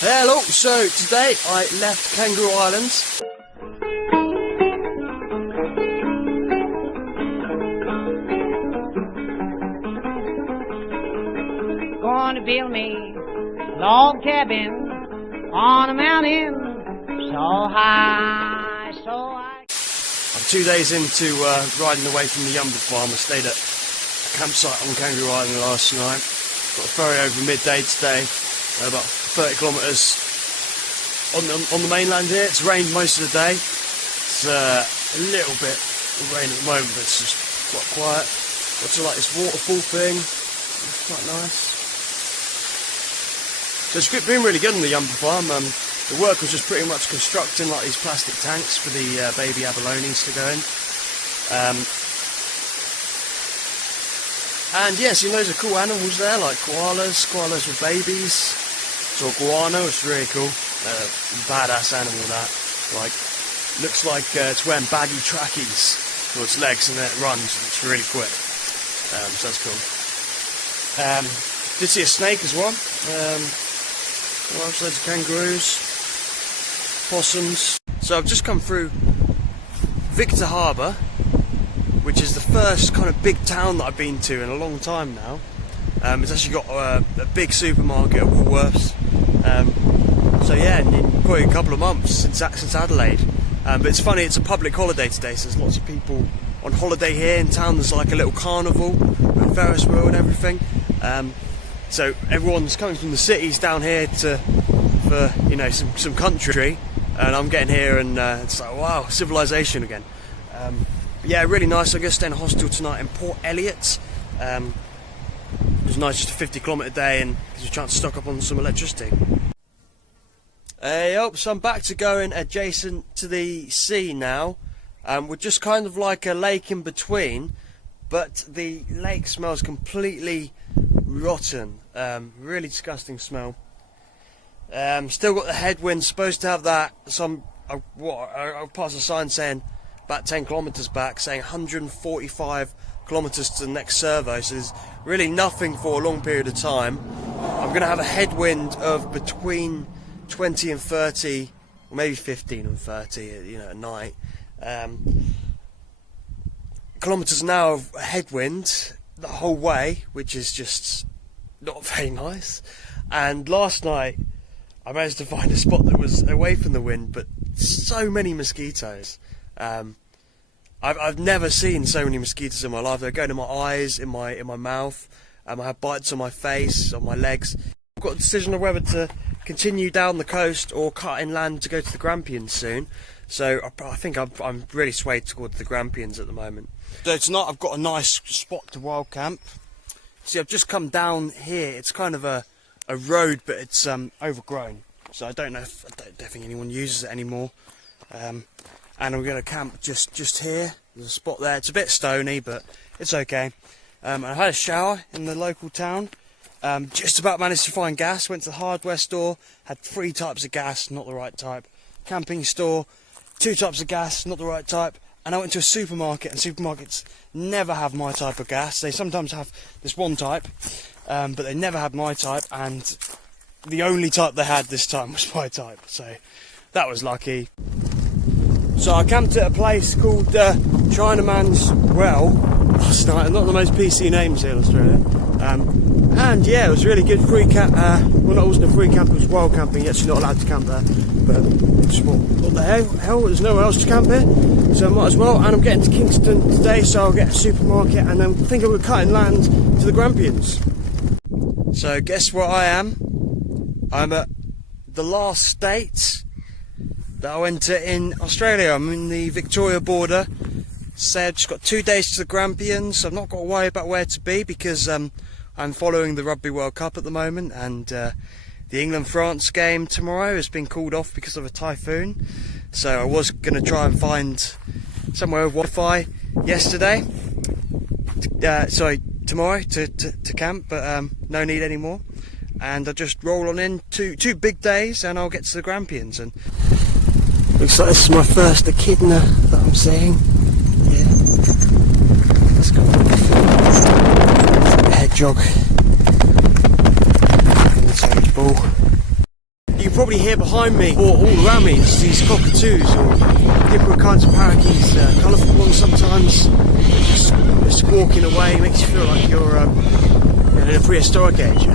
Hello, so today I left Kangaroo Island. Going to build me a log cabin on a mountain so high, so high. I'm 2 days into riding away from the Yumber farm. I stayed at a campsite on Kangaroo Island last night. Got a ferry over midday today, about 30 kilometres on the mainland here. It's rained most of the day. It's a little bit of rain at the moment, but it's just quite quiet. What's it like, this waterfall thing? It's quite nice. So it's been really good on the Yumber farm. The work was just pretty much constructing like these plastic tanks for the baby abalones to go in. And yes, you know, loads of cool animals there, like koalas with babies. So guano, it's really cool. Badass animal that. Like, looks like it's wearing baggy trackies for its legs and then it runs and it's really quick. So that's cool. Did see a snake as well. Loads of kangaroos, possums. So I've just come through Victor Harbour, which is the first kind of big town that I've been to in a long time now. It's actually got a big supermarket at Woolworths. So yeah, in probably a couple of months since Adelaide. But it's funny, it's a public holiday today, so there's lots of people on holiday here in town. There's like a little carnival with Ferris wheel and everything. So everyone's coming from the cities down here for you know, some country, and I'm getting here and it's like, wow, civilization again. But yeah, really nice. I'm going to stay in a hostel tonight in Port Elliot. It was nice, just a 50-kilometre day, and gives you a chance to stock up on some electricity. Hey, so I'm back to going adjacent to the sea now. We're just kind of like a lake in between, but the lake smells completely rotten. Really disgusting smell. Still got the headwind, supposed to have that. I'll pass a sign saying about 10 kilometres back, saying 145 kilometres to the next servo, so there's really nothing for a long period of time. I'm going to have a headwind of between 20 and 30, or maybe 15 and 30, you know, at night. Kilometres an hour of headwind the whole way, which is just not very nice. And last night I managed to find a spot that was away from the wind, but so many mosquitoes. I've never seen so many mosquitoes in my life. They're going in my eyes, in my mouth. I have bites on my face, on my legs. I've got a decision of whether to continue down the coast or cut inland to go to the Grampians soon. So I think I'm really swayed towards the Grampians at the moment. So tonight I've got a nice spot to wild camp. See, I've just come down here. It's kind of a road, but it's overgrown. So I don't think anyone uses it anymore. And I'm going to camp just here. There's a spot there. It's a bit stony, but it's okay. I had a shower in the local town. Just about managed to find gas. Went to the hardware store. Had 3 types of gas, not the right type. Camping store, 2 types of gas, not the right type. And I went to a supermarket, and supermarkets never have my type of gas. They sometimes have this one type, but they never had my type, and the only type they had this time was my type. So that was lucky. So I camped at a place called Chinaman's Well last night. Not the most PC names here in Australia. And yeah, it was really good. Free camp. Well, it wasn't a free camp, it was wild camping. You're actually not allowed to camp there. But what the hell? There's nowhere else to camp here, so I might as well. And I'm getting to Kingston today, so I'll get a supermarket, and then think we're cutting land to the Grampians. So guess where I am? I'm at the last state that I went to in Australia. I'm in the Victoria border. So I've just got 2 days to the Grampians. So I've not got to worry about where to be, because I'm following the Rugby World Cup at the moment, and the England-France game tomorrow has been called off because of a typhoon. So I was going to try and find somewhere with Wi-Fi yesterday. Tomorrow to camp, but no need anymore. And I'll just roll on in two big days, and I'll get to the Grampians. And looks like this is my first echidna that I'm seeing. Yeah, let's go. Hedgehog. Ball. probably hear behind me, or all around me, is these cockatoos, or different kinds of parakeets, colourful ones sometimes, just squawking away, makes you feel like you're in a prehistoric age.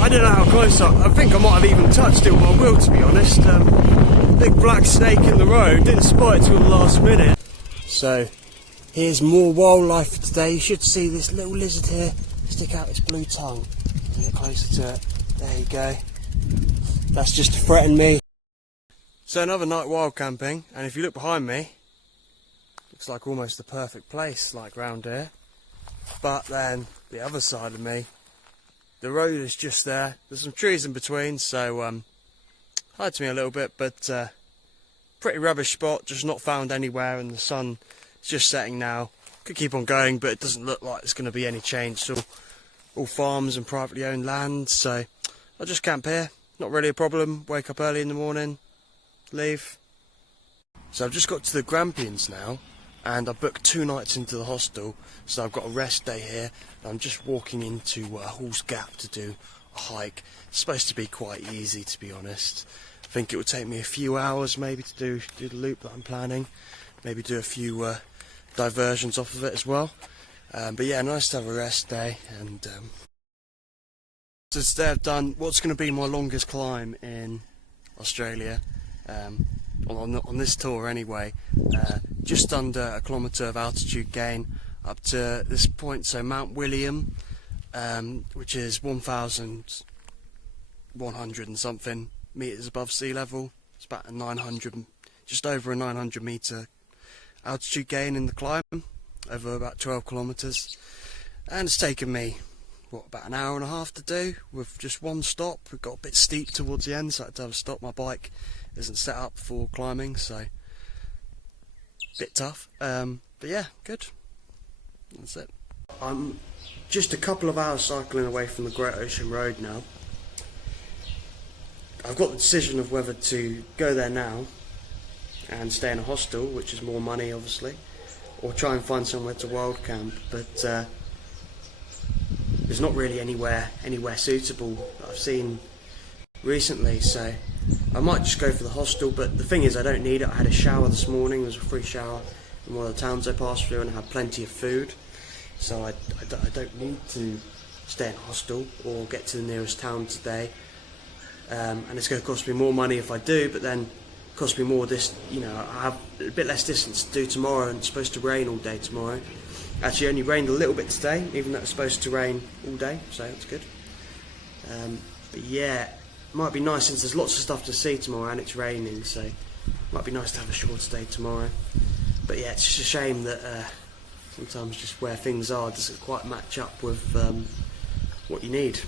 I don't know how close I think I might have even touched it with my wheel, to be honest. Big black snake in the road, didn't spot it till the last minute. So, here's more wildlife for today. You should see this little lizard here stick out its blue tongue. A bit closer to it. There you go. That's just to threaten me. So another night wild camping, and if you look behind me, looks like almost the perfect place, like round here. But then the other side of me, the road is just there. There's some trees in between, so hides me a little bit, but pretty rubbish spot, just not found anywhere, and the sun is just setting now. Could keep on going, but it doesn't look like there's going to be any change. So all farms and privately owned land, so I'll just camp here. Not really a problem. Wake up early in the morning, leave. So I've just got to the Grampians now, and I've booked 2 nights into the hostel, so I've got a rest day here. I'm just walking into Hall's Gap to do a hike. It's supposed to be quite easy, to be honest. I think it would take me a few hours maybe to do the loop that I'm planning. Maybe do a few diversions off of it as well. But yeah, nice to have a rest day. And so today I've done what's going to be my longest climb in Australia. On this tour anyway. Just under a kilometre of altitude gain up to this point, so Mount William, which is 1,100 and something metres above sea level. It's about a 900, just over a 900 metre altitude gain in the climb, over about 12 kilometres. And it's taken me, about an hour and a half to do, with just one stop. We got a bit steep towards the end, so I had to have a stop. My bike isn't set up for climbing, so bit tough, but yeah, good. That's it. I'm just a couple of hours cycling away from the Great Ocean Road now. I've got the decision of whether to go there now and stay in a hostel, which is more money obviously, or try and find somewhere to wild camp, but there's not really anywhere suitable that I've seen recently, so I might just go for the hostel. But the thing is, I don't need it. I had a shower this morning. There was a free shower in one of the towns I passed through, and I had plenty of food, so I don't need to stay in a hostel or get to the nearest town today. And it's going to cost me more money if I do, but then it costs me more I have a bit less distance to do tomorrow, and it's supposed to rain all day tomorrow. Actually only rained a little bit today, even though it's supposed to rain all day, so it's good. But yeah, it might be nice since there's lots of stuff to see tomorrow and it's raining, so it might be nice to have a short day tomorrow. But yeah, it's just a shame that sometimes just where things are doesn't quite match up with what you need.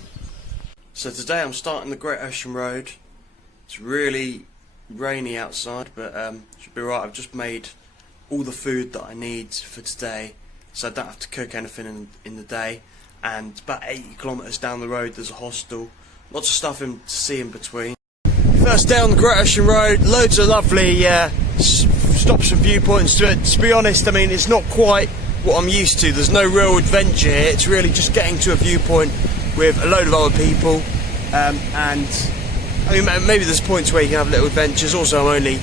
So today I'm starting the Great Ocean Road. It's really rainy outside, but should be right. I've just made all the food that I need for today, so I don't have to cook anything in the day. And about 80 kilometres down the road there's a hostel. Lots of stuff to see in between. First day on the Great Ocean Road, loads of lovely stops and viewpoints to it. To be honest, I mean, it's not quite what I'm used to. There's no real adventure here. It's really just getting to a viewpoint with a load of other people. And I mean, maybe there's points where you can have little adventures. Also, I'm only,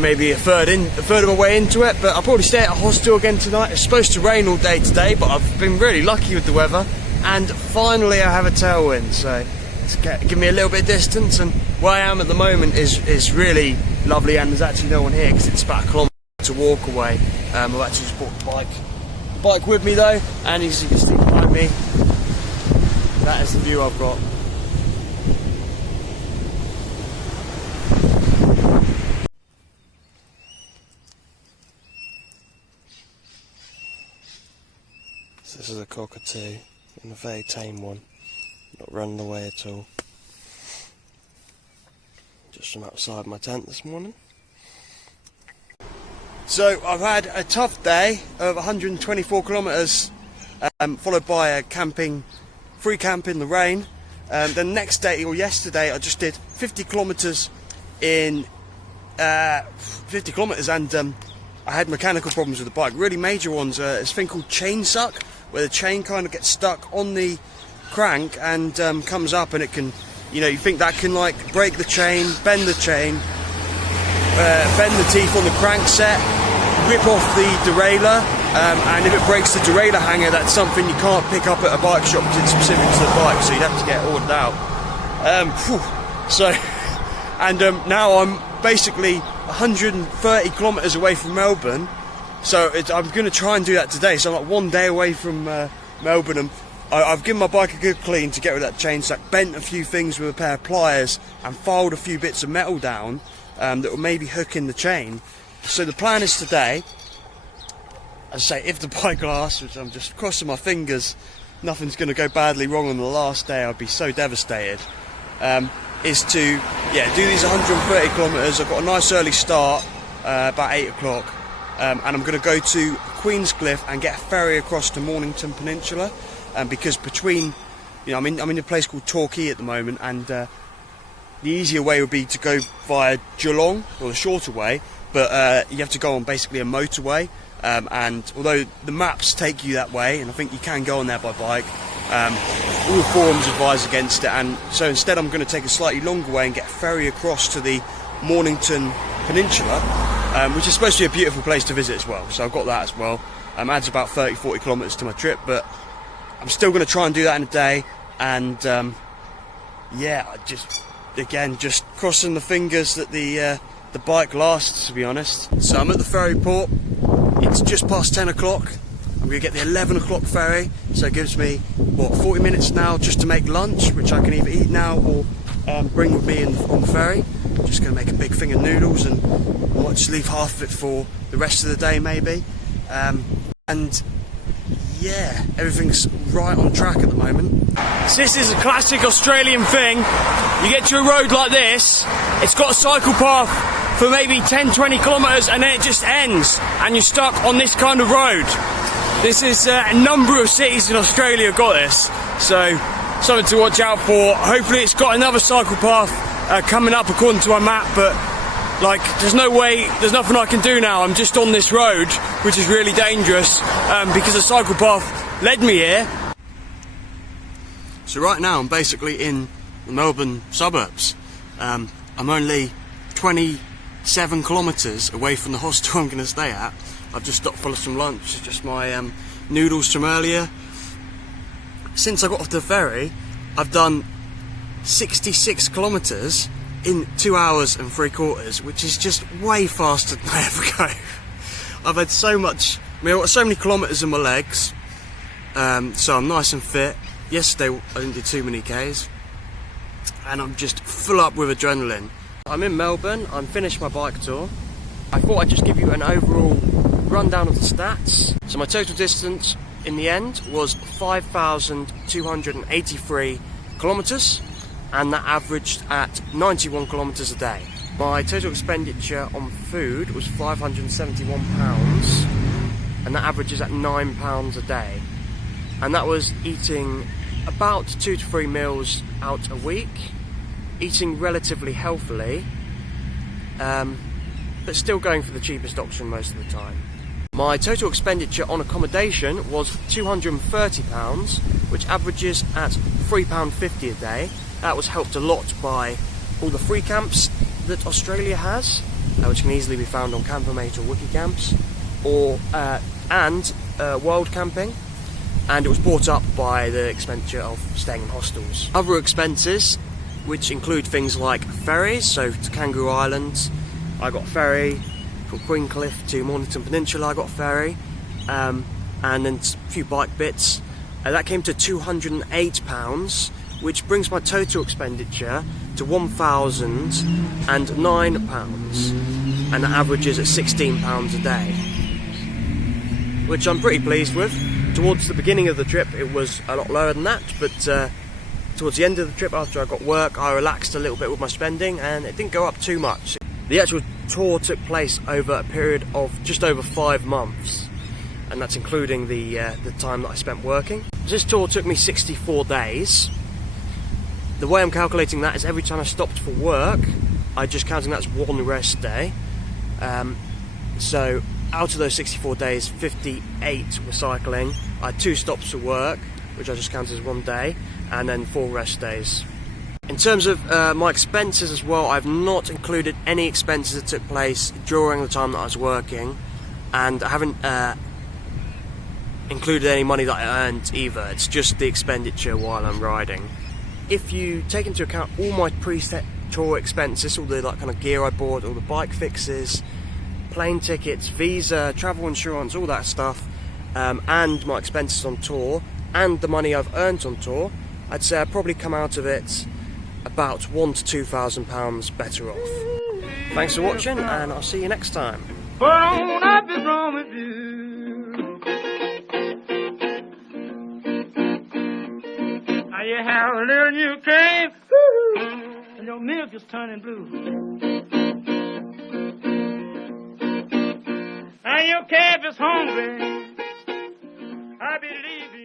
maybe a third of my way into it. But I'll probably stay at a hostel again tonight. It's supposed to rain all day today, but I've been really lucky with the weather. And finally I have a tailwind, so it's give me a little bit of distance, and where I am at the moment is really lovely, and there's actually no one here because it's about a kilometre to walk away. I've actually just brought the bike with me though, and as you can see behind me, that is the view I've got. So this is a cockatoo. And a very tame one, not running away at all. Just from outside my tent this morning. So I've had a tough day of 124 kilometres, followed by a free camp in the rain. Then next day, or yesterday, I just did 50 kilometres and I had mechanical problems with the bike, really major ones. It's a thing called chain suck, where the chain kind of gets stuck on the crank and comes up, and it can You know, you think that can like break the chain, bend the chain, bend the teeth on the crankset, rip off the derailleur, and if it breaks the derailleur hanger, that's something you can't pick up at a bike shop because it's specific to the bike, so you'd have to get it ordered out. Now I'm basically 130 kilometres away from Melbourne, so I'm going to try and do that today. So I'm like 1 day away from Melbourne, and I've given my bike a good clean to get rid of that chain stack, bent a few things with a pair of pliers, and filed a few bits of metal down that will maybe hook in the chain. So the plan is today, as I say, if the bike lasts, which I'm just crossing my fingers, nothing's going to go badly wrong on the last day, I'd be so devastated, is to do these 130 kilometres. I've got a nice early start, about 8 o'clock, and I'm going to go to Queenscliff and get a ferry across to Mornington Peninsula, because between, you know, I'm in a place called Torquay at the moment, and the easier way would be to go via Geelong, or the shorter way, but you have to go on basically a motorway, and although the maps take you that way, and I think you can go on there by bike, all the forums advise against it, and so instead I'm going to take a slightly longer way and get a ferry across to the Mornington Peninsula, which is supposed to be a beautiful place to visit as well, so I've got that as well. Adds about 30-40 kilometres to my trip, but I'm still going to try and do that in a day, and just crossing the fingers that the bike lasts, to be honest. So I'm at the ferry port. It's just past 10 o'clock. I'm going to get the 11 o'clock ferry, so it gives me, 40 minutes now just to make lunch, which I can either eat now or bring with me on the ferry. I'm just going to make a big thing of noodles, and I might just leave half of it for the rest of the day maybe. Everything's right on track at the moment. So this is a classic Australian thing. You get to a road like this, it's got a cycle path for maybe 10-20 kilometres, and then it just ends and you're stuck on this kind of road. This is a number of cities in Australia have got this, so something to watch out for. Hopefully it's got another cycle path coming up according to our map, but like there's no way, there's nothing I can do now. I'm just on this road, which is really dangerous because the cycle path led me here. So right now I'm basically in the Melbourne suburbs. I'm only 27 kilometres away from the hostel I'm going to stay at. I've just stopped for some lunch, just my noodles from earlier. Since I got off the ferry, I've done 66 kilometres in 2 hours and 3/4, which is just way faster than I ever go. I've had so much, I've got so many kilometres in my legs, so I'm nice and fit. Yesterday I didn't do too many Ks, and I'm just full up with adrenaline. I'm in Melbourne, I'm finished my bike tour. I thought I'd just give you an overall rundown of the stats. So my total distance in the end was 5,283 kilometres, and that averaged at 91 kilometres a day. My total expenditure on food was £571, and that averages at £9 a day. And that was eating about 2 to 3 meals out a week, eating relatively healthily, but still going for the cheapest option most of the time. My total expenditure on accommodation was £230, which averages at £3.50 a day. That was helped a lot by all the free camps that Australia has, which can easily be found on Campermate or Wikicamps, and World Camping, and it was brought up by the expenditure of staying in hostels. Other expenses, which include things like ferries, so to Kangaroo Island, I got a ferry. From Queenscliff to Mornington Peninsula, I got a ferry, and then a few bike bits. That came to £208, which brings my total expenditure to £1,009, and that averages at £16 a day, which I'm pretty pleased with. Towards the beginning of the trip it was a lot lower than that, but towards the end of the trip, after I got work, I relaxed a little bit with my spending and it didn't go up too much. The actual tour took place over a period of just over 5 months, and that's including the time that I spent working. This tour took me 64 days. The way I'm calculating that is every time I stopped for work, I just counting that as one rest day. So out of those 64 days, 58 were cycling. I had 2 stops for work, which I just counted as one day, and then 4 rest days. In terms of my expenses as well, I've not included any expenses that took place during the time that I was working, and I haven't included any money that I earned either. It's just the expenditure while I'm riding. If you take into account all my preset tour expenses, all the kind of gear I bought, all the bike fixes, plane tickets, visa, travel insurance, all that stuff, and my expenses on tour, and the money I've earned on tour, I'd say I'd probably come out of it about £1,000 to £2,000 better off. Thanks for watching, and I'll see you next time. You have a little new cave, and your milk is turning blue. And your calf is hungry, I believe you.